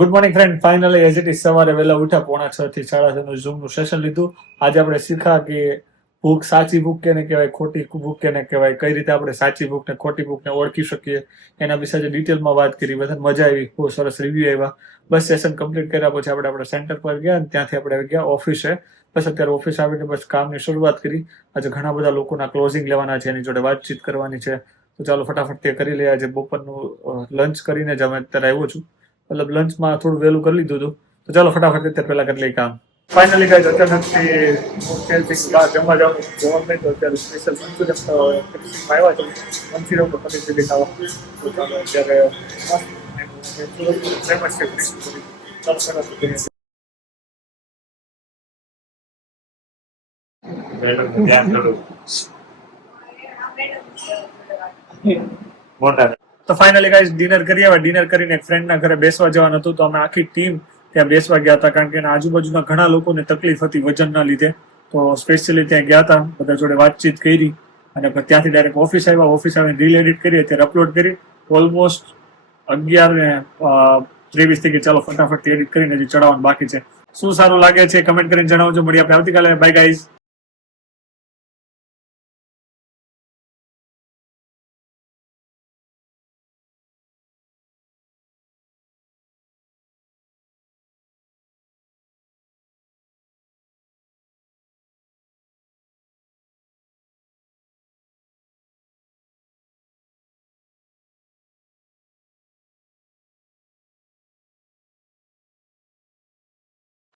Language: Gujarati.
Good morning friend finally as it is સવારે વહેલા ઉઠ્યા, પોણા છ થી સાડા છ નું ઝૂમનું સેશન લીધું. આજે આપણે શીખા કે ભૂખ સાચી ભૂખ કેને કહેવાય, ખોટી ભૂખ કેને કહેવાય, કઈ રીતે આપણે સાચી ભૂખ ને ખોટી ભૂખને ઓળખી શકીએ, એના વિશે આજે ડિટેલમાં વાત કરી. બધાને મજા આવી. બહુ સરસ રિવ્યુ આવ્યા. બસ સેશન કમ્પ્લીટ કર્યા પછી આપણે આપણા સેન્ટર પર ગયા અને ત્યાંથી આપણે ગયા ઓફિસે બસ અત્યારે ઓફિસ આવીને બસ કામની શરૂઆત કરી. આજે ઘણા બધા લોકોના ક્લોઝિંગ લેવાના છે, એની જોડે વાતચીત કરવાની છે. તો ચાલો ફટાફટ તે કરી લઈએ. આજે બપોરનું લંચ કરીને જ અમે અત્યારે આવ્યો છું. મતલબ લંચમાં થોડું વહેલું કરી લીધું હતું. તો ચાલો ફટાફટ અત્યારે પહેલા કરી લઈએ કામ. ફાઇનલી ગાઈઝ અચાનકથી હોટેલથી બહાર જમવા જવાનું જવાનું નહીં, તો અત્યારે સ્પેશિયલ મંચુરિયન આવ્યા છે. મંચુરિયન પર પનીર ચીલી ખાવા. તો ચાલો અત્યારે ફેમસ છે ચાલો કરીએ. તો ફાઇનલી ગાઈઝ ડિનર કરી આવ્યા ડિનર કરીને એક ફ્રેન્ડના ઘરે બેસવા જવાનું હતું. તો અમે આખી ટીમ ત્યાં બેસવા ગયા હતા. કારણ કે એના આજુબાજુના ઘણા લોકોને તકલીફ હતી વજનના લીધે. તો સ્પેશિયલી ત્યાં ગયા હતા. બધા જોડે વાતચીત કરી. અને ત્યાંથી ડાયરેક્ટ ઓફિસ આવ્યા. ઓફિસ આવીને રીલ એડિટ કરી, અત્યારે અપલોડ કરી. ઓલમોસ્ટ અગિયાર ને ત્રેવીસથી ચાલો, ફટાફટ એડિટ કરીને હજી ચડાવવાનું બાકી છે. શું સારું લાગે છે? કમેન્ટ કરીને જણાવજો. મળીએ આપણે આવતીકાલે. By guys